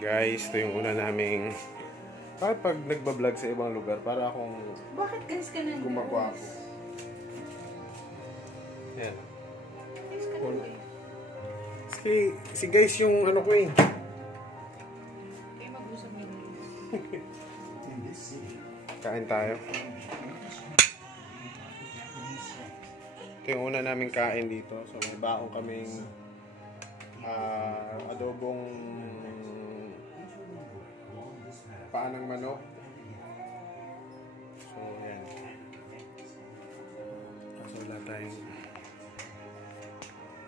Guys, ito yung una naming pag nagbablog sa ibang lugar para akong Bakit guys ka na? gumagawa ako. Yan. Guys ka na guys. Si guys yung ano ko eh. Kayo mag-usap nyo guys. Kain tayo. Ito yung una naming kain dito. So may baong kaming adobong paa ng manok. So yan. Kaso wala tayong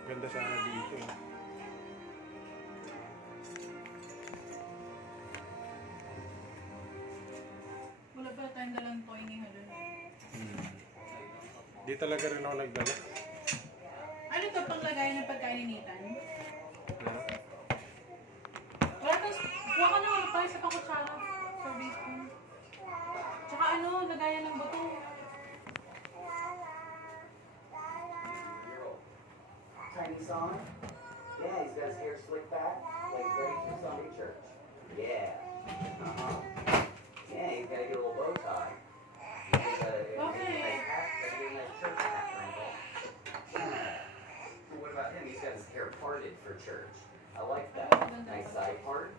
ganda sana dito eh. Wala ba tayong dalang toy ni Halo? Di talaga rin ako nagdala. Ano to pang lagay ng pagkainitan? Ha? Wala to. Kuha ka na wala tayo sa pakutsara. Service ko. Tsaka ano, lagayan ng buto. Tiny song? Yeah, he's got his hair slicked back, like ready for Sunday church. Yeah. Uh-huh. Yeah, he's got to get a little bow tie. He's got a nice hat, got to get a nice church hat wrinkle. What about him? He's got his hair parted for church. I like that. Nice side part.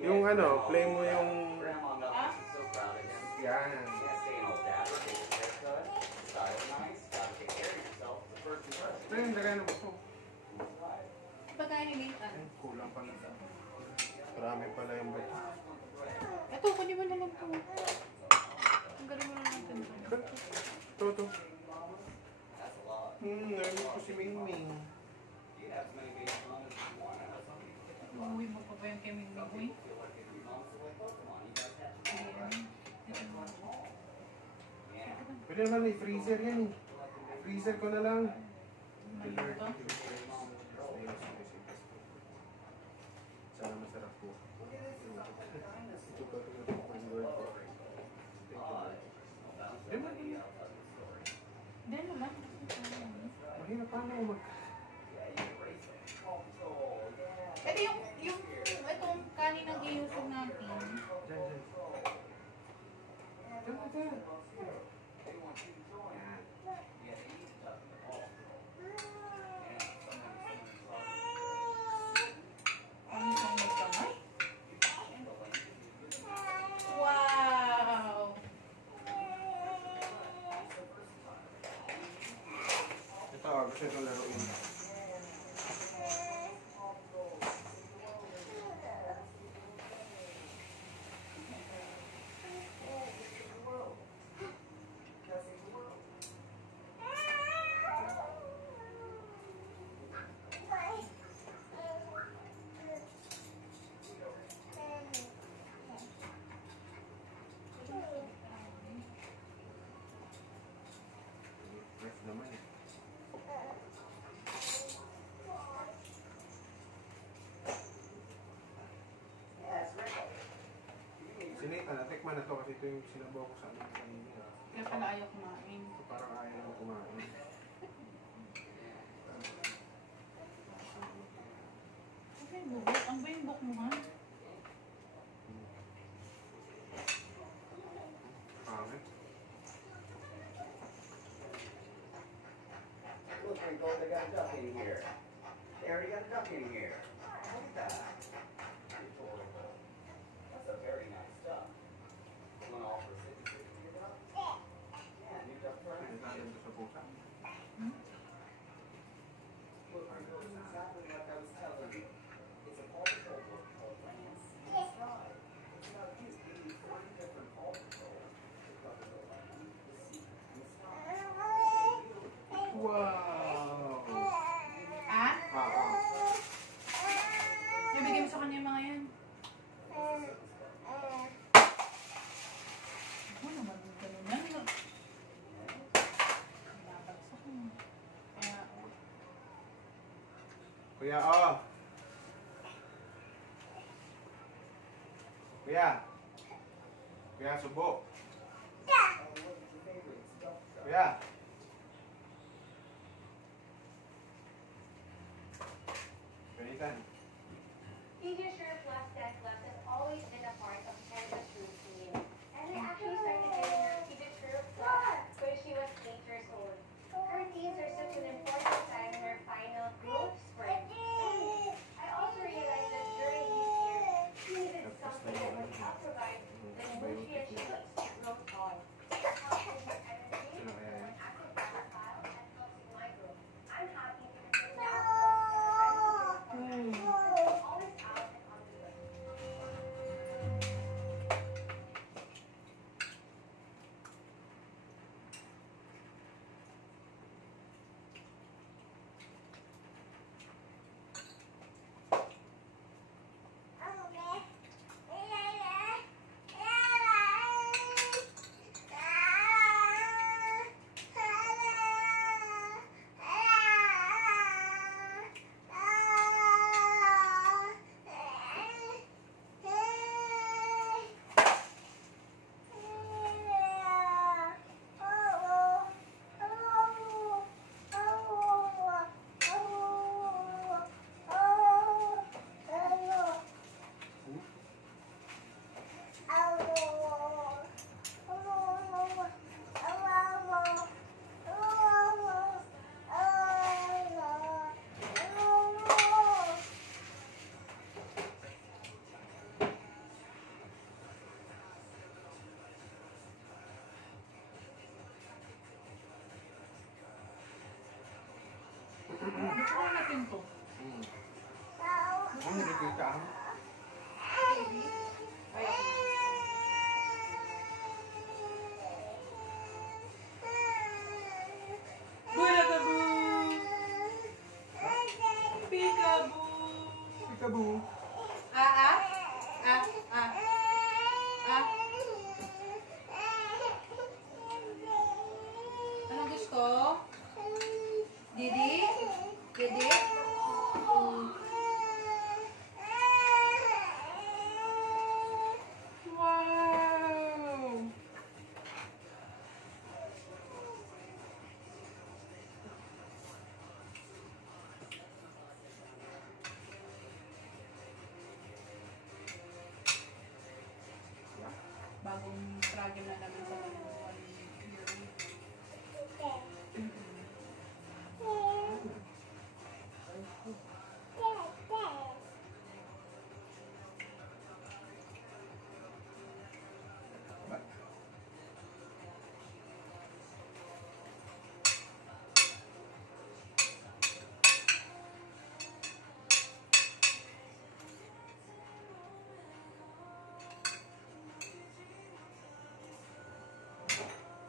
Yung ano, play mo yung... Grandma Melvin is so proud of him. Yan. Can't stay an old dapper, take his haircut, style nice, gotta take care of yourself. It's the first impression. Ito yung lagay na gusto. Pagkainitan. Kulang pala. Marami pala yung bato. Ito, kunin mo na lang po. Ang galing mo na natin ito. Ito. That's a lot. Narinig ko si Ming Ming. You have as many babies on as you want. Uuwi mo pa ba yung kay Ming Ming? Pwede naman may freezer yan eh. Freezer ko na lang. Mali ba ito? Sana masarap po. Ito pa ito yung word ko. Hindi, ano lang. Mahirap paano ako mag... Ito itong kanin ng iusog natin. Diyan. Diyan. Ano siyang may kamay? Wow! Ito, gusto itong laruin. Ref naman eh. Sinita na, tikman na to kasi ito yung sinabaw ko sa amin kanina. Kaya pala ayaw kumain. So parang ayaw mo kumain. Okay, bubok. Ang ba yung buk mo ha? Pangit. Look, Rico, they got a duck in here. They already got a duck in here. Look at that. Adorable. That's a very nice duck. You want to offer 50 for your duck? Yeah, new duck Ay, fries. natin ito sa pusa. Look, Rico, it's exactly like I was telling you. It's a Paw Patrol book called Lance in the Sky. It's about you. Give you 40 different Paw Patrol to cover the land, the sea, and the sky. Wow! Ah? Ah. Nabigay mo sa kanya yung mga yan. Ano naman yung ganun yan? Nabagsak mo. Kaya, Kuya, oh! Kuya! Kuya, subo! Kuya! Penitan. You get your plastic. na namin sa mga 1 year old.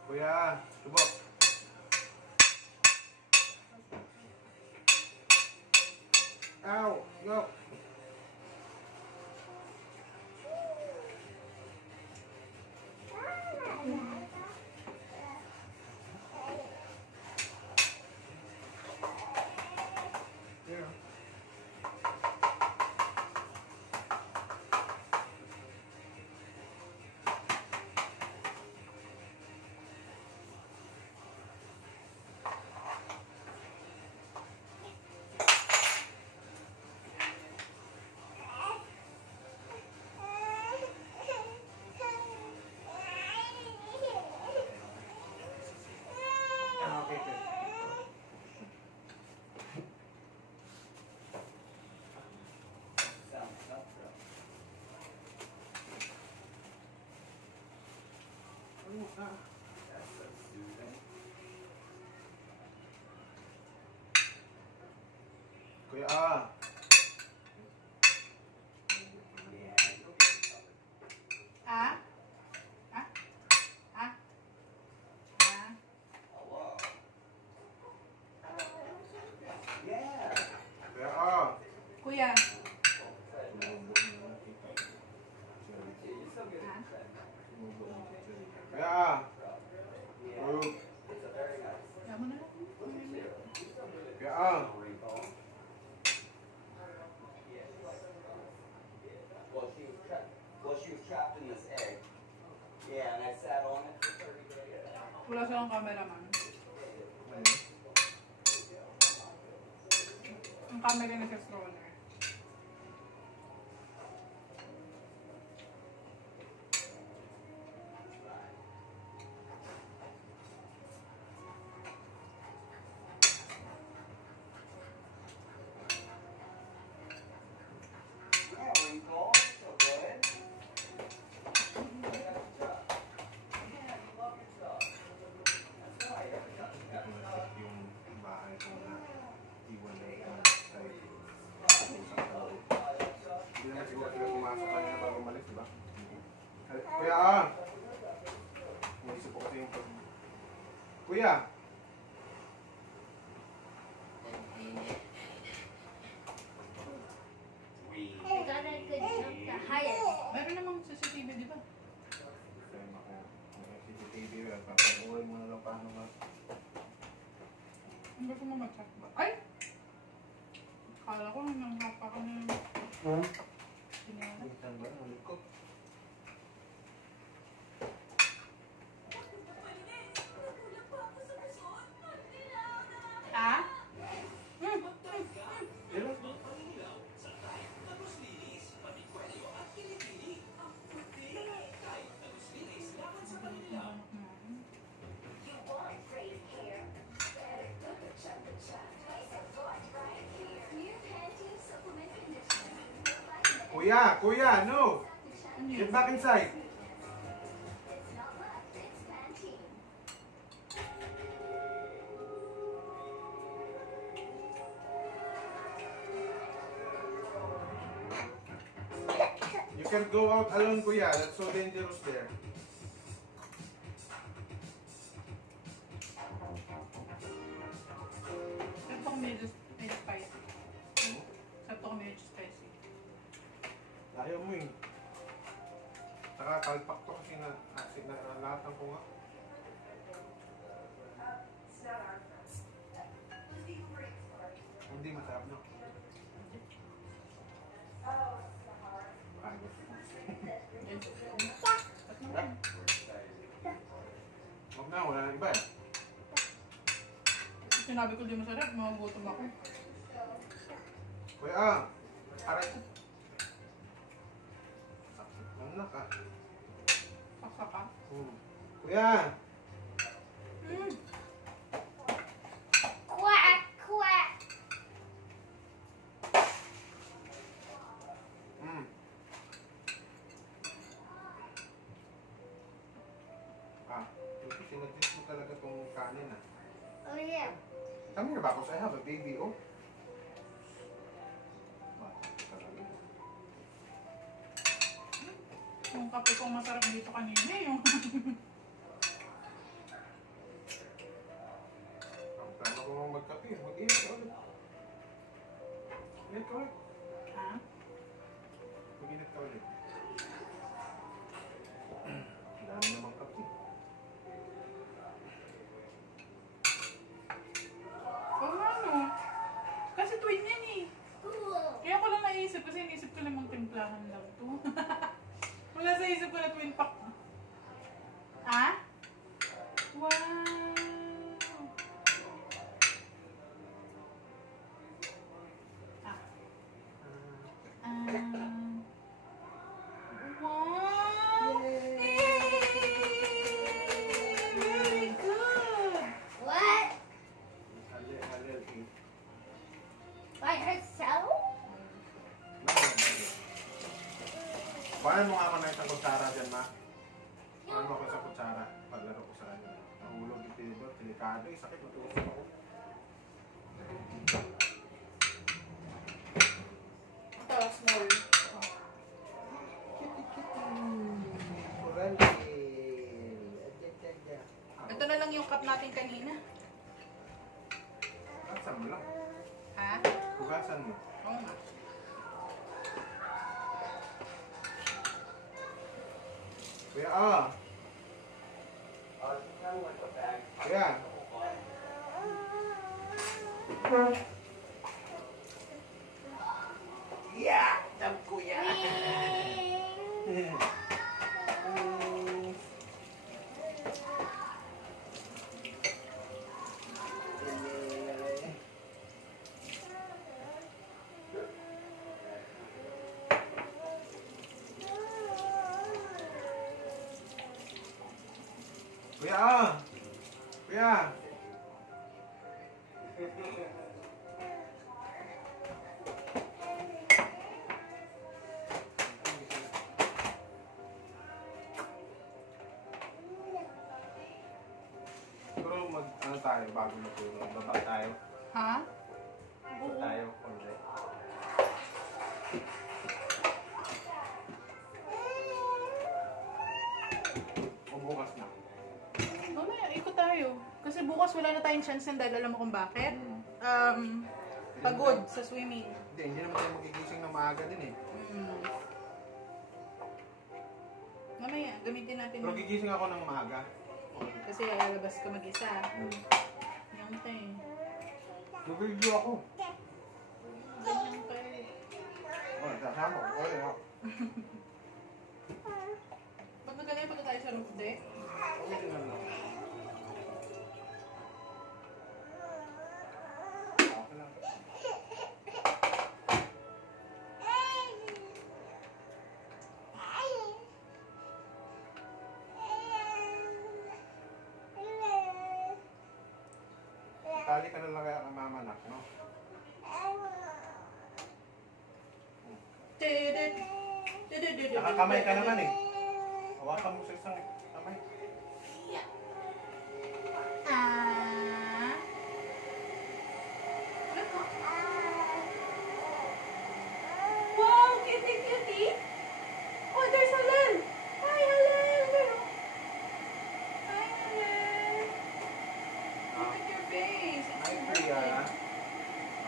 Kuya, subok. Ow, go. Here. Okay, good. Ano ka? That's so soothing. Kuya, Yeah, you'll get it covered. Ah? Ah? Ah? Ah? Hello. Yeah. kuya, Kuya. Tumubo na lang kita. Yeah, you still get it. Ah? Tumubo na kita. Kuya, Yeah. Rube. It's a very nice. Kaya mo na lang. Kuya, Recall. Well, she was trapped in this egg. Yeah, and I sat on it for 30 days. Wala silang cameraman. Ang camera na sa stroller. Yeah, recall. So good. Yeah, you love your stuff. That's why every time you got Masik yung bahay ko na iwan na ito kahit isang tao. Hindi naman siguro sila pumasok kanina bago umalis, di ba? Kuya, Naisip ko kasi yung pag... Kuya! Three. I got a good jump, the highest. Meron namang CCTV, di ba? Kaya ako, may CCTV, papanuorin mo na lang paano nga. Ang gusto mo mag-chat ba? Ay! Kala ko nang hapa ka na. Sinala. Minsan ba? Ulit ko. Ha? Pero, Kuya! Kuya! No! Get back inside! You can go out alone, Kuya. That's so dangerous there. Sabi ko medyo spicy. Hmm? Sabi ko medyo spicy. Ayaw mo eh. Saka kalpak to kasi nalatan ko nga. Hindi masarap no? Ayos. Huwag na, wala nang iba eh. Sinabi ko di masarap, magugutom ako. Kuya, aray. Anak ah. Saksa ka. Hmm. Kuya! Mm. Quack, quack. Mm. Ah, ito sinadjust mo talaga tong kanin ah. Oh yeah. Come here, Bakos. I have a baby, oh. Ah, talaga. Yung kape kong masarap dito kanina yung Ang plano ko mong magkape. Mag-init ka ulit. Init ka ulit. ha? Mag-init ka ulit. Ang dami namang kape. Oo nga no. Kasi twin yan eh. Kaya ko lang naisip kasi naisip ko lang timplahan lang to. Wala sa isip ko na twin pack. Ah? Wow! Ah. Wow! Very good! What? Halil, eat. By herself? Paano mo nga ako na isang kutsara dyan, ma? Paano mo ako isang kutsara? Paglaro ko sa kanya. Nahulog yung table. Delikado eh. Sakit. Matuusap ako. Ito, small. Ito na lang yung cup natin kanina. Hugasan mo lang. Ha? Hugasan mo. Oo nga. Kuya, ah. It's kind of like a bag. Kuya. Yeah, tam kuya. Kuya, ah. Kuya. Siguro ano tayo bago matulog. Baba tayo. Ha? Baba tayo. Konti. O bukas na. Mamaya, ikot tayo. Kasi bukas wala na tayong chance yan dahil alam mo kung bakit. Pagod sa swimming. Hindi naman tayo magigising ng maaga din eh. Mamaya, gamitin natin. Pero gigising ako ng maaga. Kasi lalabas ka mag-isa. Yung tayo. Nag-review ako. Ganyan kayo. Oh, sasama ko. Okay, ha? Pag nagkala punta tayo sa roof deck. Okay, tingnan lang. Okay lang. Tali ka na lang kaya kay mama nak, no? Nakakamay ka naman eh. Hawakan mo sa isang kamay. Ah. Wow, cutie, cutie. Oh, there's Halal. Hi, Halal. Hi, Halal. Look at your face. It's Hi, your Kuya. birthday.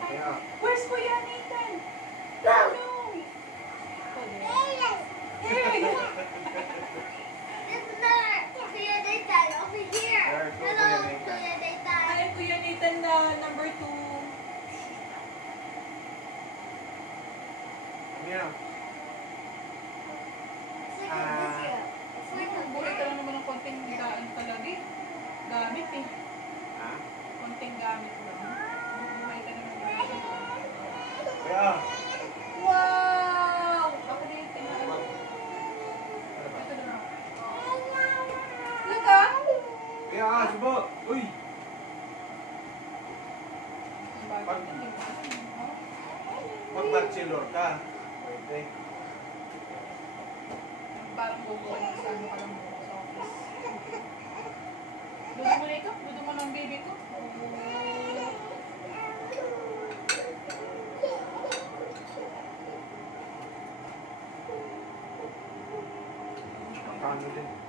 Okay ha. Where's Kuya Nathan? No. There you go. This is our Kuya Nathan over here. There's no Hello, Kuya Nathan. Kuya Nathan. Hi, Kuya Nathan na number 2. Ano yan? It's like a biscuit. It's like a Bulit lang naman ng konting talaga eh. Gamit eh. Ha? Konting gamit lang. Buhay ka naman gamit. Kuya. Wow! Ako din yung tinaano. Ano ba? Ito na. Look ah! ah, subo! Uy! Ang bagay na, di ba? Mag-bachelor ka. Pwede. Parang bubuhay na sa ano ka lang muna sa office. Luto mo na ito? Luto mo ng baby ko?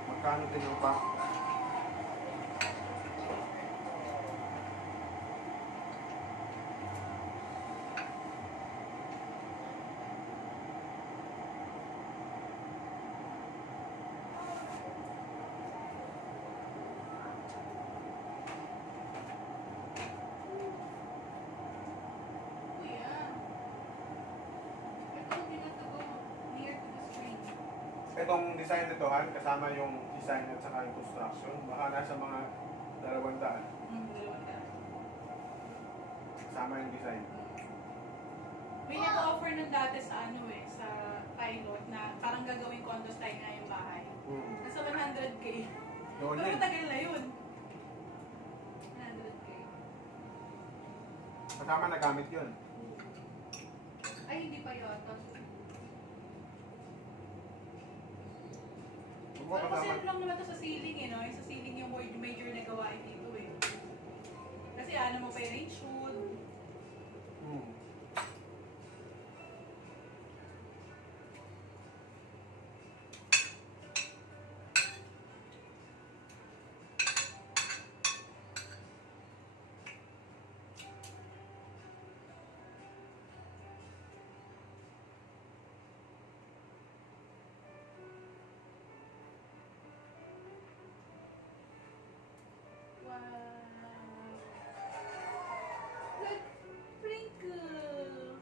Magkano din yung pa? Kuya. Ito, hindi na to go near to the screen. Itong design nito, Han, kasama yung design at saka yung construction. Baka nasa mga 200. Dalawa ka. Kasama yung design. May nag-offer nun dati sa ano eh, sa pilot na parang gagawin condo style nga yung bahay. Nasa 100K. Noon Pero yun. matagal na yun. 100K. Kasama nagamit yun. Ay, hindi pa yata. Huwag mo Pero kasi kasama. ano lang naman to sa ceiling eh, no? Yung sa ceiling yung major na gawain dito eh. Kasi ano mo pa yung range hood. Hmm. Wow. Look, sprinkle.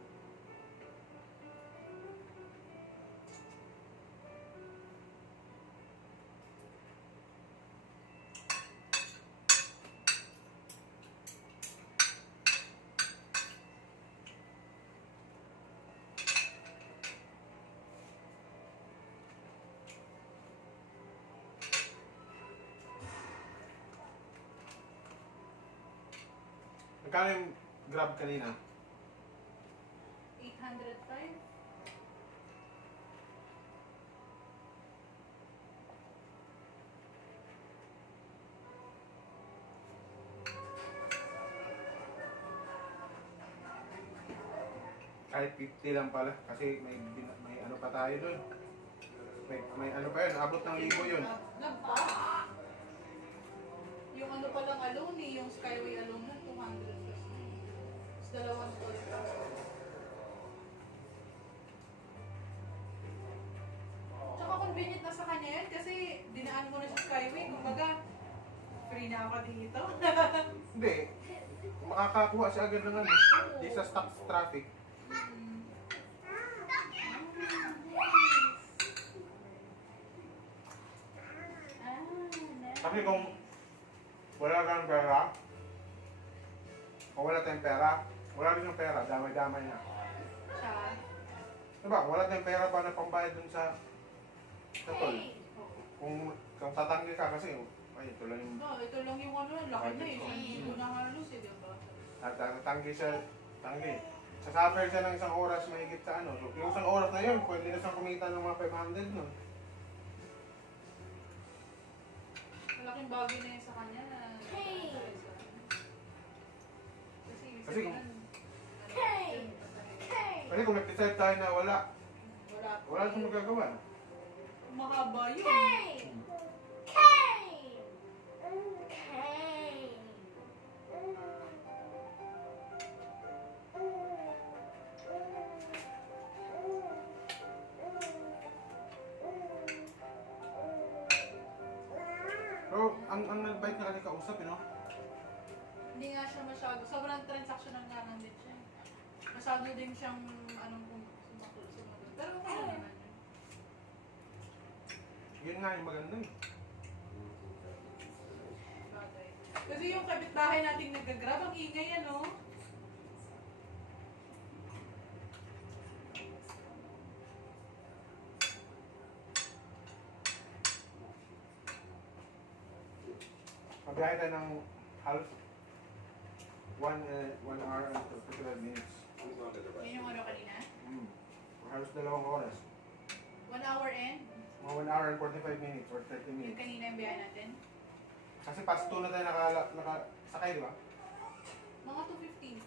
Magkano yung grab kanina? 805. Kahit 50 lang pala. Kasi may ano pa tayo doon. May ano pa yun. Abot ng 1,000 yun. Nagpa? Yung ano palang alone eh, yung Skyway alone na 200 plus. Tapos dalawang toll pa. Tsaka convenient na sa kanya yan kasi dinaan mo na sa Skyway. Kumbaga, free na ako dito. Hindi. Makakakuha siya agad ng ano. Hindi sa stock traffic. Kasi kung wala kang pera, kung wala tayong pera, wala rin yung pera, damay-damay na. Siya. Diba, kung wala tayong pera pa na pambayad dun sa tol. Kung tatanggi ka kasi, ay, ito lang yung No, ito lang yung ano, laki na eh. Hindi ko na halos eh, diba? tatanggi siya, tanggi. Sa suffer siya ng isang oras mahigit sa ano. So, yung isang oras na yun, pwede na siyang kumita ng mga 500 nun. Malaking bagay na yun sa kanya na Hey! Kasi kung- Hey! Kasi kung nag-decide tayo na wala siyang magagawa. Mahaba yun. Hey! Hey! Hey! Pero ang nag-bike na kasi kausap, you know? Hindi nga siya masyado. Sobrang transactional nga lang din siya. Masyado din siyang anong sumakot. Pero okay lang naman yun. Yun nga yung maganda eh. Bagay. Kasi yung kapitbahay nating nag-grab, ang ingay ano. Magbiyahe tayo ng halos 1 hour and 55 minutes. Yun yung ano kanina? Halos 2 oras. 1 hour and? Mga 1 hour and 45 minutes or 30 Yung minutes. kanina yung biyahe natin? Kasi past 2 na tayo nakasakay, di ba? Mga 2:15.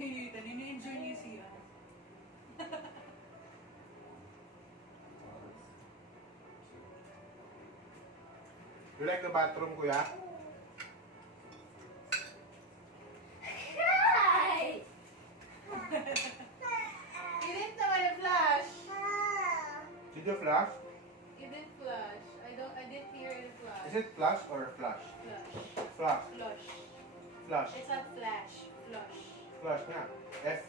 Si Ethan, ini-enjoy niya siya. You like the bathroom, kuya? Hi! You didn't naman flash. Did you flush? You didn't flash. I didn't hear it flash. Is it flush or flush? Flash. Flush. Flush. Flush. It's not flash. Flush. Flush nga. F.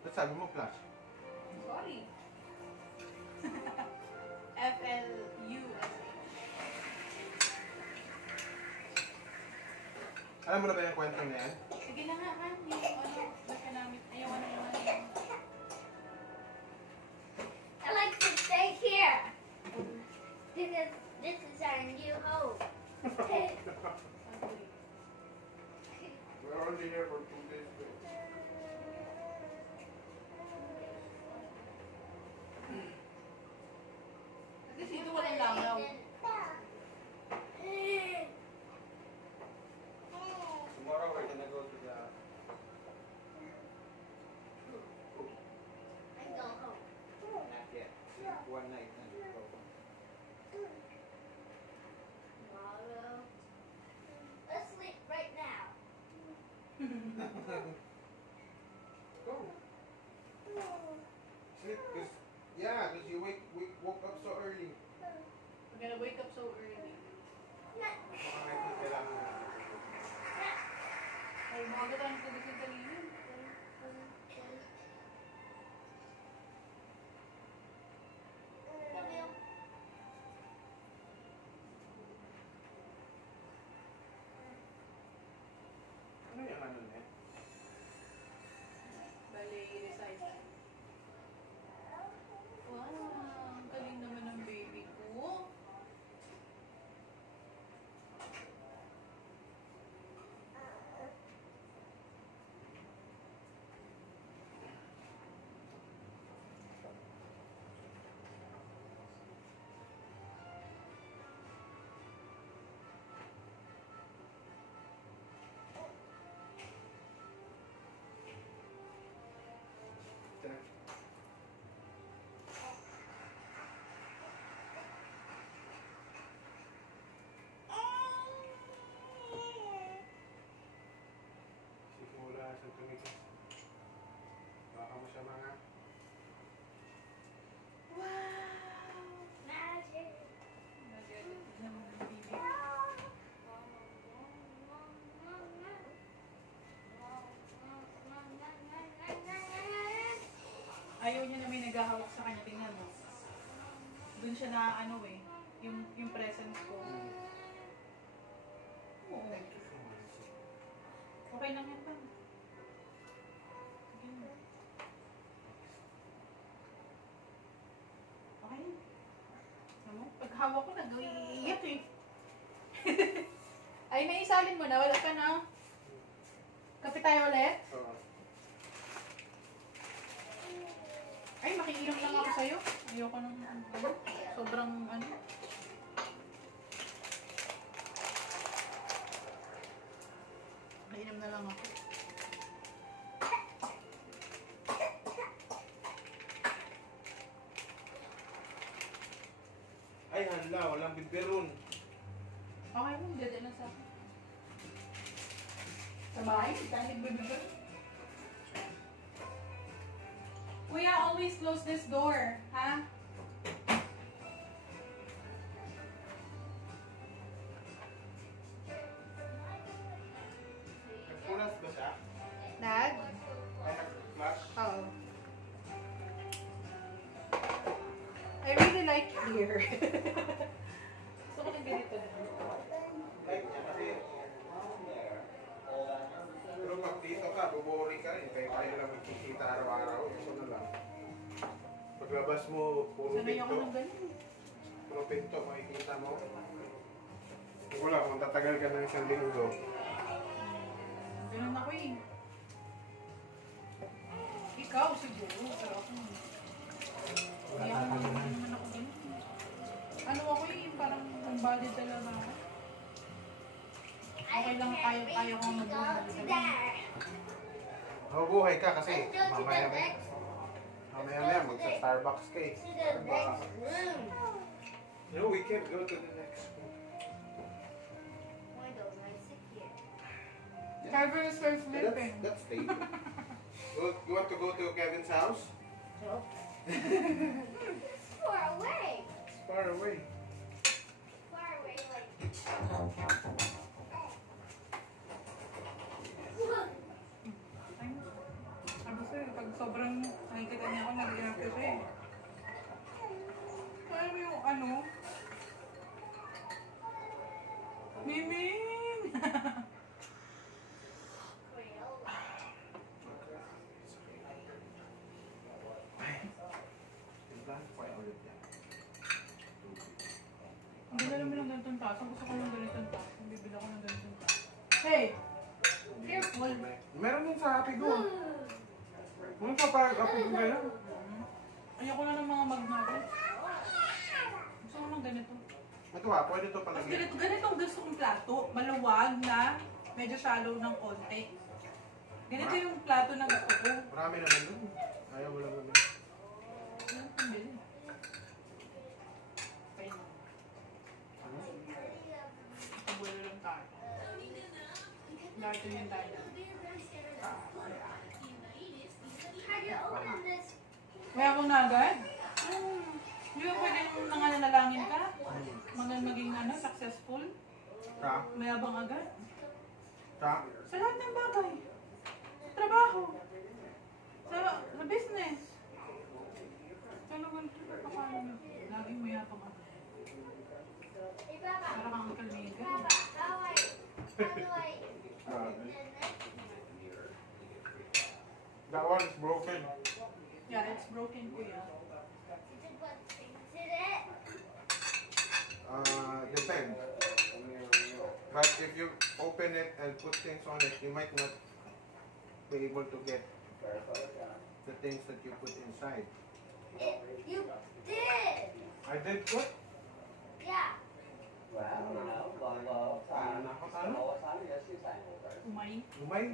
Ba't sabi mo flush? Sorry. FLUSH. Alam mo na ba yung kwento na yan? Sige na nga, Han. Yung ano, nakanamit. Ayaw ano naman. I like to stay here. Because this is our new home. Ugly. We're only here for 2 days. Kasi dito walang langaw. Tomorrow we're gonna go to the... And go home. Not yet. One night and go. Tomorrow. Let's sleep right now. Go. Sleep, cause you woke up so early. We're gonna wake up so early. Baka may kailangan na. Ay, mga tayo nagugising kanina. Ano yung ano na eh? Bale, recital. Wow, ang galing naman ng baby ko. Simula sa tumigil. Baka mo siya mga... Wow! Magic. Nagalit naman ng baby. Ayaw niya na may naghahawak sa kanya. Tingnan mo. Doon siya na ano eh. Yung presence ko. Oo. Okay lang yan pa. Sige na. Okay na. Alam mo, pag hawak ko nag-iiyak eh. Ay, may isalin mo na. Wala ka na. Kape tayo ulit? Oo. Ay, makiinom lang ako sa'yo. Ayoko nang ano. Sobrang ano. Makiinom na lang ako. Ay, hala, walang biberon. Okay mo, dede lang sa akin. Sa bahay, kahit bibigyan. Kuya, always close this door, ha? Nagpunas ba siya? Dad? Ay, nag-flash? Oo. I really like here. Gusto ko ng ganito na. life niya kasi. Pero pag dito ka, buboring ka rin. Kaya kayo lang magkikita araw-araw. Ito na lang. Paglabas mo, puro Sanay ako pinto. ng ganun. Puro pinto, makikita mo. Wala, kung tatagal ka ng isang linggo. Ganun ako eh. Ikaw siguro, pero ako hindi naman ako ganun. Ano ako eh, parang valid talaga ako. Okay lang, kaya ko mag-buhay. Mabubuhay ka kasi Let's go to the mamaya next. mamaya magsa-Starbucks ka eh. To the next room. No, we can't go to the next room. Why don't I sit here? Calvin is still sleeping. That's stable. You want to go to Kevin's house? No. Far away. It's far away. Far away, like. Sabi sa'yo, pag sobrang nakikita niya ako, nag-react ko siya eh. Kaya mo yung ano? Miming! Hindi na naman ng ganitong taso. Gusto ko ng ganitong taso. Bibili ako ng ganitong taso. Hey! Careful! Meron din sa Happy Go. Ano pa parang Happy Go na? Ayoko na ng mga mag natin. Gusto ko ng ganito. Ito ah, pwede ito Mas palagyan. ganito ang gusto kong plato. Maluwag na medyo shallow ng konti. Ganito yung plato na gusto ko. Marami naman dun. Ayaw mo lang naman. Ano ang pambili? Kaya na. Kabulo lang tayo. Dahil yun tayo. How do you open this? Kaya ako na agad? Hindi ba pwede yung nanganalangin ka? Maging ano, successful? Ka? Mayabang agad? Ka? Sa lahat ng bagay. Sa trabaho. Sa business. Ano ganito? Paano? Laging mayabang agad. Hey, Papa. Para kang kalmigan. Papa, how do I? That one is broken. Yeah, it's broken, kuya. Depends. But if you open it and put things on it, you might not be able to get the things that you put inside. You did. I did what? Yeah. Umay. Umay?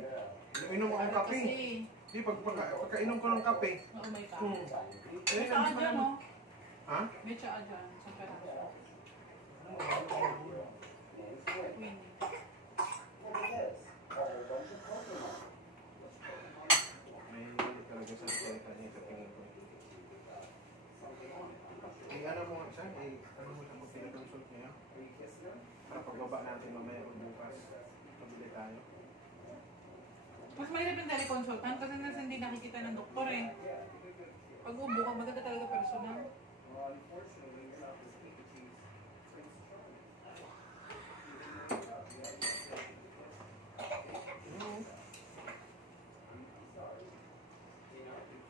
Inom ako ng kape. Kasi, Di, pagkainom ko ng kape. naumay ka. Hmm. May tsaa dyan, no? Ha? May tsaa dyan. Sa peraso. Queen. May hindi talaga sa salita niya sa tingin ko. Ano mo siya? Ano mo siya kung pinag-consult niya? Para pagbaba natin mamaya o bukas. Pabili tayo. Mas mahirap yung teleconsultant kasi nasa hindi nakikita ng doktor eh. Pag ubo ka, maganda talaga personal.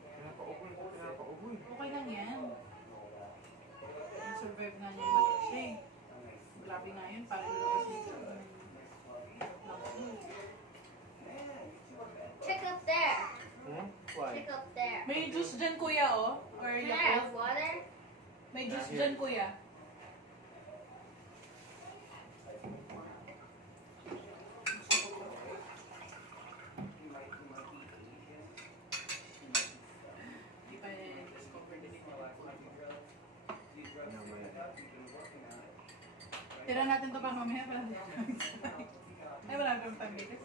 Pinapauboy. Okay lang yan. Survive nga niya yung maliit siya eh. Grabe nga yun, parang lumabas nito. Check up there. Hmm? Why? Check up there. May juice dyan kuya oh. Or Can I have Yakult. water? May juice dyan kuya. Di pa discover din ito. Tira natin to pa mamaya. Ay, wala kang pambilis.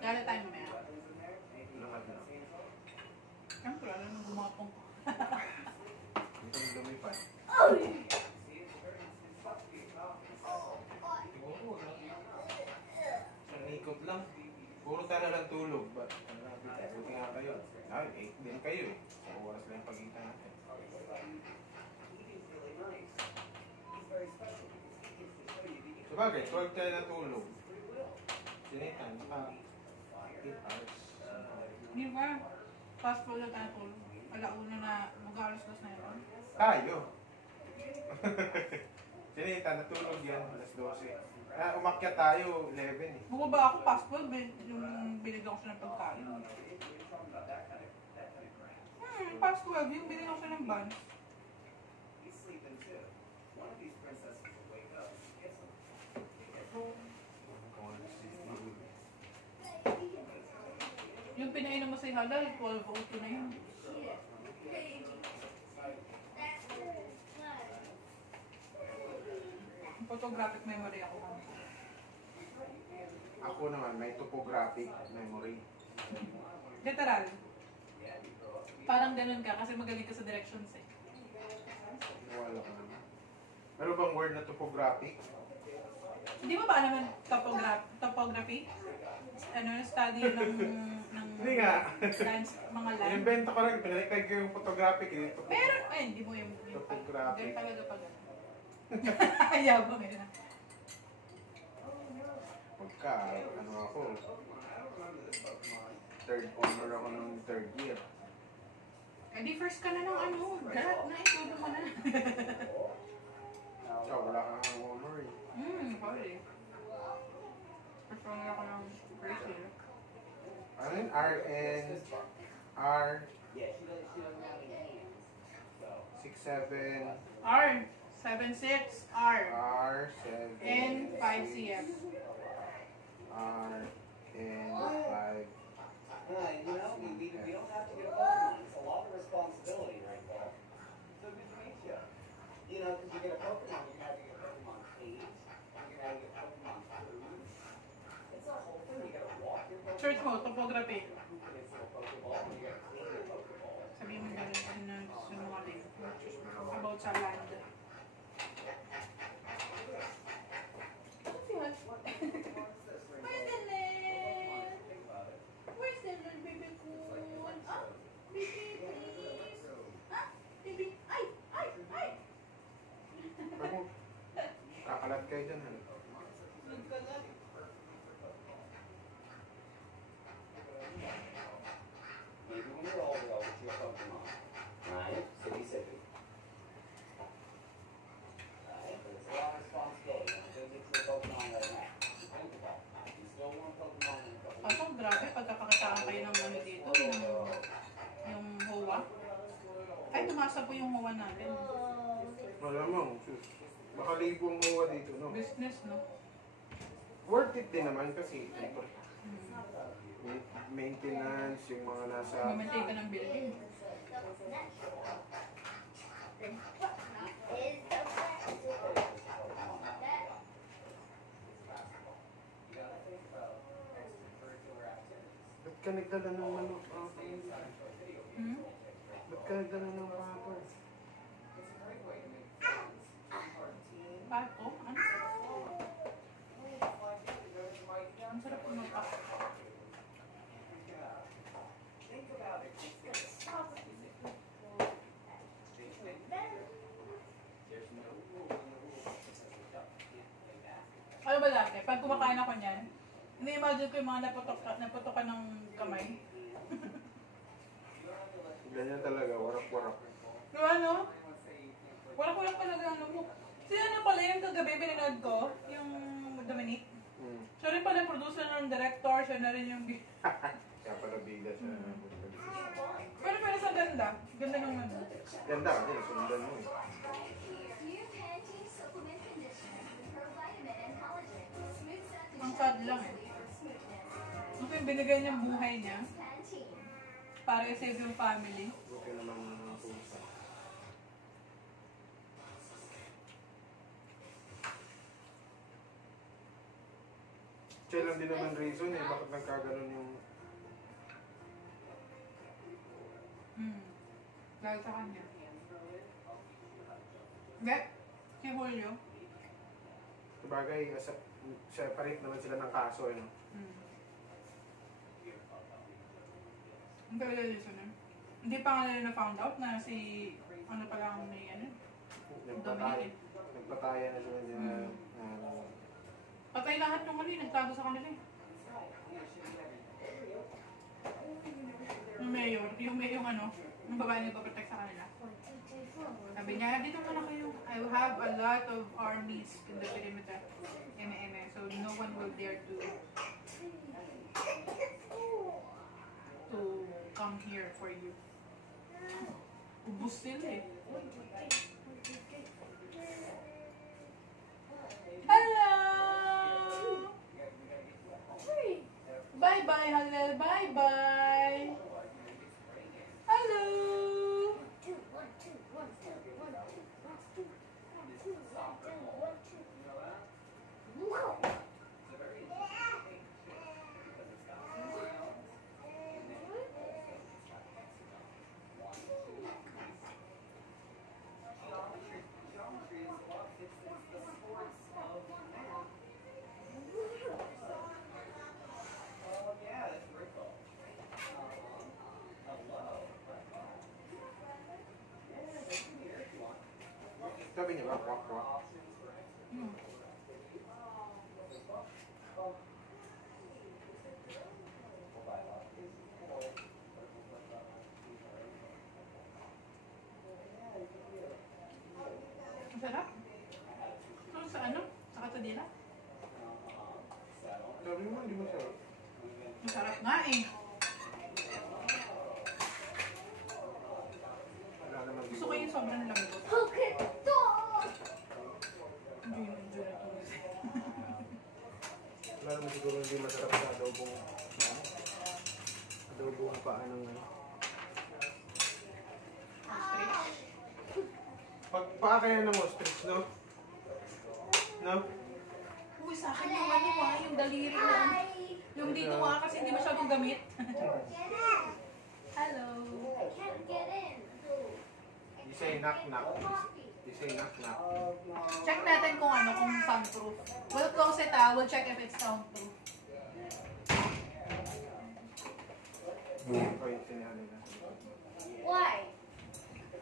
Dala tayo mamaya. Siyempre, alam mo gumapong ko. Dito yung lumipat. Isang ikot lang. Puro tara lang tulog. Buti nga kayo. Ah, 8 din kayo eh. Sa oras lang yung pagitan natin. Sabagay, 12 tayo natulog. Sinitan, naka 8 hours. Di ba? Fast forward na tayo tulog. Alauna na, mag-alas-las na yun. Tayo. Sinitan, natulog yan, alas 12. Umakyat tayo, 11 eh. Bumaba ako, fast forward, yung binigyan ko siya ng pagkain. Fast forward, yung binigyan ko siya ng bun. Yung pinainom mo sa Halal, 12:02 na yun. Photographic memory ako. Ako naman, may topographic memory. Literal. Parang ganun ka kasi magaling ka sa directions eh. Wala ka naman. Meron bang word na topographic? Hindi mo ba naman topography? Ano, study ng Hindi nga. lands, mga land? Inimbento ko lang, pinalikay ko yung photographic. Pero, ay, hindi mo yung Topographic. ganun talaga pag ano. Yabang yun. Pagka, ano ako, third honor ako ng third year. Eh di first ka na ng ano, lahat na ito mo na. So, wala kang honor eh. Sorry. First honor ako ng first year. Ano yun? RN, R, Yeah, she doesn't have any hands. So. 6'7", R, 7'6", R. R, 7, N, 5 CF. R, N, 5. You know, we don't have to get a Pokemon. It's a lot of responsibility, right, Paul? So good to meet you. You know, because you get a Pokemon, you're going to have to get Pokemon cage, you're going to have to get Pokemon food. It's a whole thing. You got to walk your Pokemon. Search mo, topography. It's a Pokeball, and you got to clean your Pokeball. Sabihin mo ganun kasi na sinungaling. About sa land. Where's the land? Where's the land, baby cool? Ah, baby, please. Ah, baby. Ay! Ay! Ay! Ako, kakalat kayo dyan. Ano? Maybe when you're older, I'll get you a Pokemon. Right? Sippy sippy. Right? But it's a lot of responsibility. I'm going to get you a Pokemon right now. Think about it. You still want a Pokemon in a couple Kaso grabe, pagkapakitaan kayo ng ano dito, yung HOA. Ay, tumasa po yung HOA natin. Malamang, sus. Makalibo ang mawa dito, no? Business, no? Worth it din naman kasi, siyempre, maintenance, yung mga nasa... Mamentay ka ng building. Ba't ka nagdala ng manok? Ba't ka nagdala ng pato? Pato? Ano? Ang sarap po magpato. Ano ba dati? Pag kumakain ako niyan, ini-imagine ko yung mga naputokan ng kamay. Ganyan talaga, warak-warak. Diba, no? Walang talaga ang mo. Siya na pala yung kagabi pinanood ko, yung Dominic. Siya rin pala yung producer ng director, siya na rin yung... Kaya pala bida siya. Pero sa ganda. Ganda ng ano. Ganda kasi, sundan mo eh. Ang sad lang eh. Kasi binigay niyang buhay niya para i-save yung family. Buti naman ng pusa. Siya lang din naman reason eh, bakit nagkaganon yung... Dahil sa kanya. Hindi. Si Julio. Sabagay, separate naman sila ng kaso eh. No? Ang talaga reason eh. Hindi pa nga nila na-found out na si... Ano pala ang may ano? Nagpataya na sila niya. Patay lahat yung mali, nagtago sa kanila eh. Yung mayor ano, yung babae nagpaprotect sa kanila. Sabi niya, dito muna kayo. I have a lot of armies in the perimeter. So no one will dare to come here for you. Ubus sila eh. Hello! Bye-bye, Halal. Bye-bye. Hello! Sabi niya ba? Kwak, kwak. Masarap? Ano sa ano? Sa katadila? Sabi mo, hindi masarap. Masarap nga eh. Wala naman Gusto ko yung sobrang lambot. Okay, dog. Enjoy na to. Wala naman siguro hindi masarap sa adobong paanong ano. Paa kaya ng ostrich, no? No? Uy, sa akin yung ano yung daliri na. Yung dito kasi hindi masyadong gamit. Hello. I can't get in. You say knock knock. You say knock knock. Check natin kung soundproof. We'll close it we'll check if it's soundproof. Okay, sinahan nila. Why?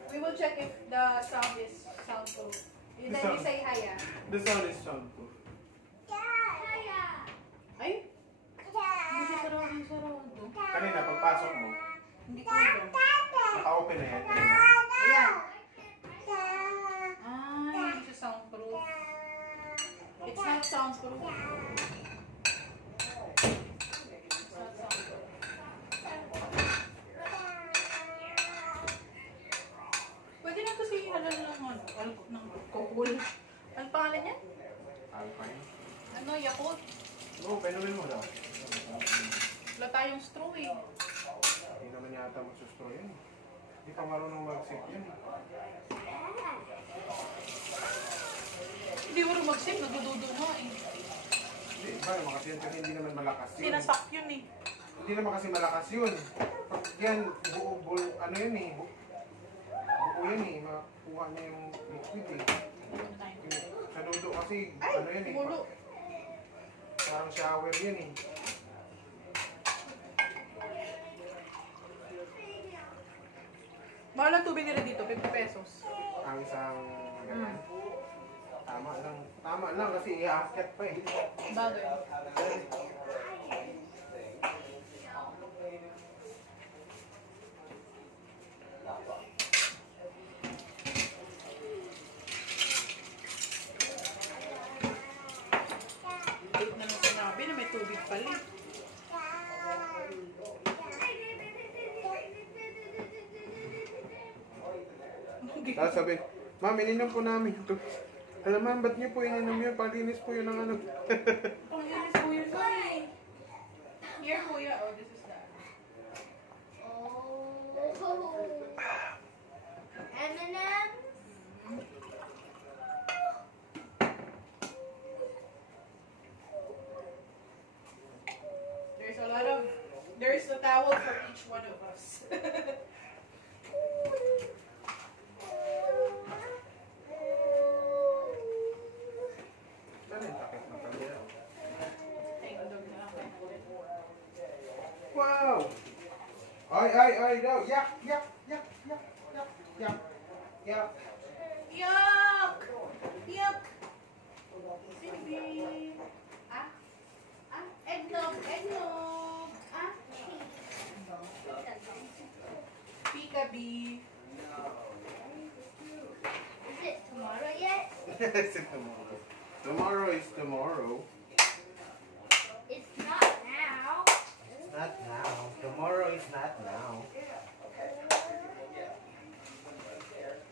We will check if the sound is soundproof. Then you say hi The sound is soundproof. Kaya. Ay? Hindi siya sarado. Kanina, pagpasok mo, Hindi ko alam. naka-open na yan. Kanina. Ayan. Hindi siya soundproof. It's not soundproof. It's not soundproof. Pwede na ito si halal ng kokul. Ano pangalan niya? Alpine. Ano, Yakult? Oo, penumin mo daw. Wala tayong straw eh. Hindi naman yata masustroy yun. Hindi pa marunong mag-sip yun. Hindi mo rin mag-sip, nagdududo nga eh. Hindi, iba naman kasi yan kasi hindi naman malakas yun. Sinasak yun eh. Hindi naman kasi malakas yun. Pag yan, buo, ano yun eh. Buo yan eh. Makuha niya yung liquid eh. Sa dudo kasi, Ay, ano yan eh. gulo. Parang shower yan eh. Mahal ang tubig nila dito, 50 pesos. Ang isang ganyan. Tama lang kasi i-akyat pa eh. Bagay. Wait na nung sinabi na may tubig pala. Tapos sabi, ma'am, ininom po namin ito. Alam ma'am, ba't niyo po ininom yun? Palinis po yun ng ano. Panginis po yun ko eh. Here kuya, oh this is that. Oh. M&M. There's a towel for each one of us. Wow! Ay, daw. Yak! Yuck! Yuck! Baby! Snoop. Ah, Peekabee. Is it tomorrow yet? It's tomorrow. Tomorrow is tomorrow. It's not now. Not now. Tomorrow is not now.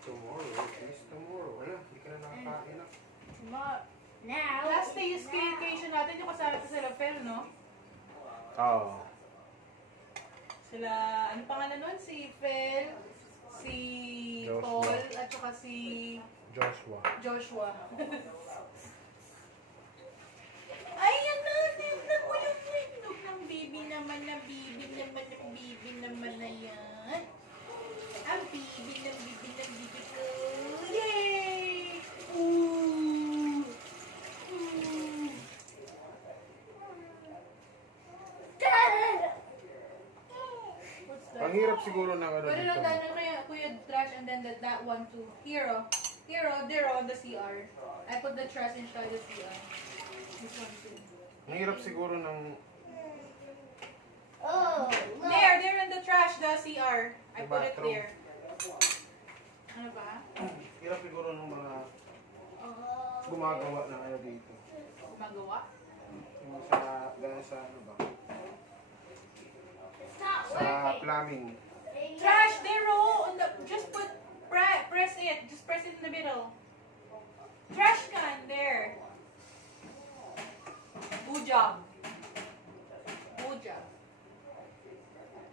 Tomorrow is tomorrow. Wala, hindi ka na nakakain na. Tomorrow. Now. Last day is is vacation natin yung kasama ko sila Fel, no? Oo. Sila, ano pangalan nun? Si Fel, si Joshua. Paul, at saka si Joshua. Joshua. Ay, yan na! Tignan mo yung itlog ng baby naman na baby naman na yan. Ang baby ko. Yay! Ooh! Ooh! What's that? Ang hirap siguro ng ano Pwede dito. lang tayo na Kuya Trash and then that one too. Hero, there on the CR. I put the trash inside the CR. This one too. Ang hirap siguro ng... Oh, look. There in the trash, the CR. I The put it bathroom. there. Ano ba? Hirap siguro ng mga Oh. gumagawa ng ano dito. Magawa? Yung sa, dahil sa ano ba? It's not Sa working. plumbing. Trash, there on the, just put, press it. Just press it in the middle. Trash can, there. Good job. Good job.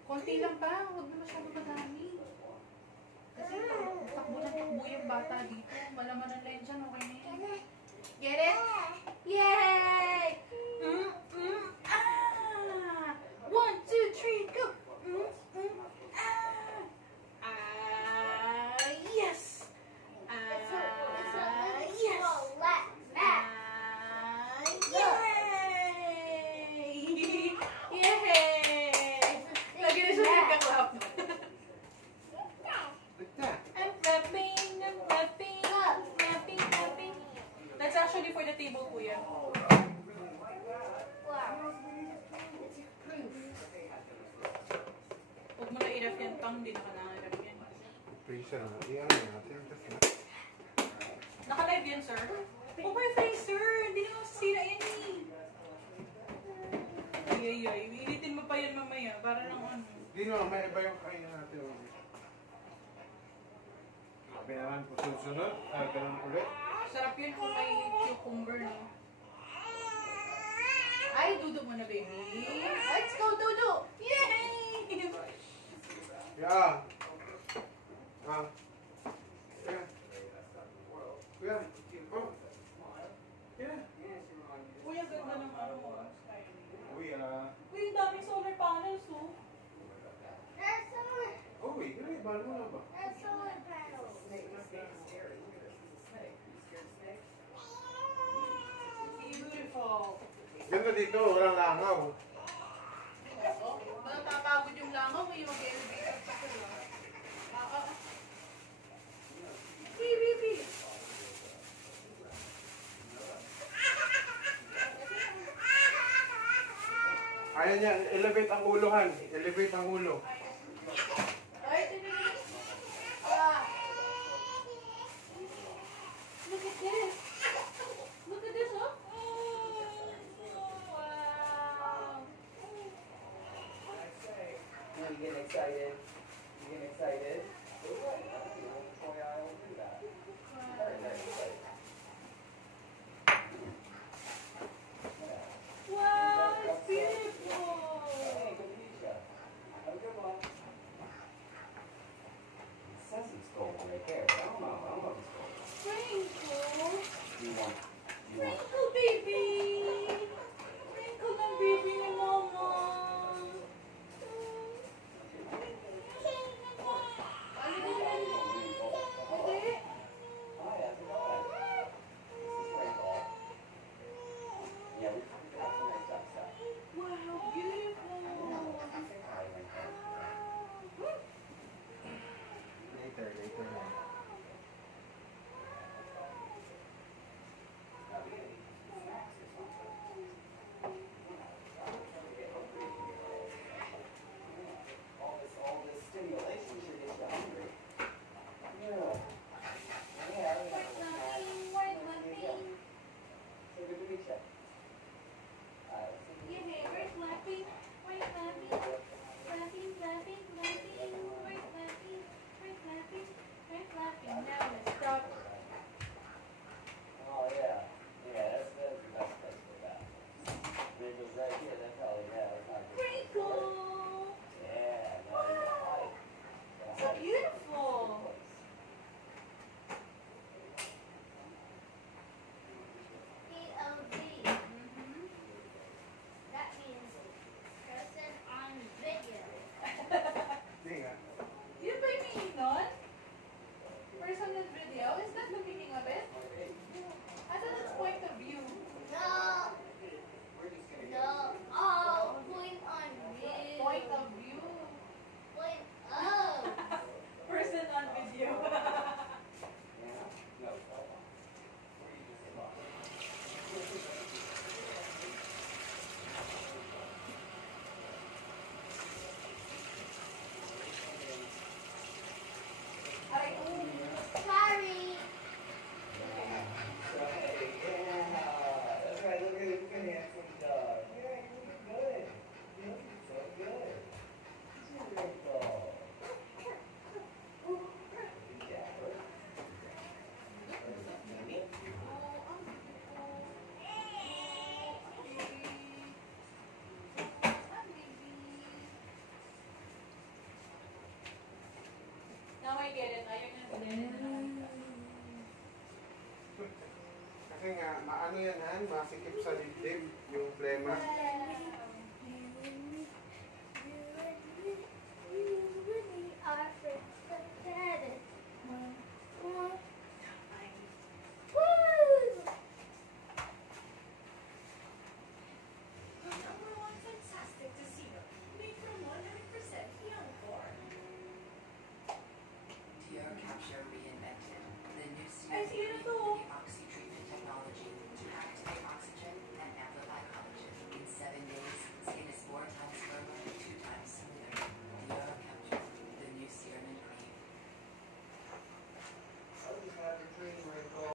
Konti lang pa, huwag na masyado madami. Kasi takbo na takbo yung bata dito. Malaman na lang dyan, okay na yan. Get it? Yay! Ah! 1, 2, 3, go! Yes! It's a Yes! flat back. Yay! Yay! Lagi na siya nagka-clap. Like that. I'm clapping. That's actually for the table, kuya. Wow. It's proof. Huwag mo na i-ref yan, tang, hindi na ka na-ref yan. Freezer na. I-ano natin. Kasi Naka-live yan, sir? Oh, my face, sir! Hindi na masisira yan, eh. Ay. Initin mo pa yan mamaya, para lang ano. Hindi no, may iba yung kainin natin. Sabi naman po susunod. Ganun ulit. Sarap yun kung may cucumber, no? Ay, dudo mo na, baby. Let's go, dudo! Yay! Yeah. Ah. Yeah. Yeah. Oh. Yeah. Uy, ang ganda ng ano mo. Uy, Uy, ang daming solar panels, oh. That's solar. uy, balo mo na ba? That's solar panels. Beautiful. Ganda dito, walang langaw. Matatapagod yung langaw, may mag-elevator pa sila. Beep. Ayan yan, elevate ang ulo, Han. Elevate ang ulo. Ay, tingnan. Ah. Look at this. Look at this, oh. Wow. You get excited. You get excited. Toy aisle will do that. Very excited. Wow, it's beautiful. Hey, good to meet you. Have a good one. It says it's gold right there, but I don't know if it's gold. Sprinkle. You want Sprinkle, baby. Sprinkle ng baby ni mama. Hindi. Oh, yeah, go ahead. This is very gold. Yeah, we have some nice stuff. Wow, beautiful. Later na. Mama, I get it. Ayaw niya din. Kasi nga, maano yan han, masikip sa dibdib, yung plema.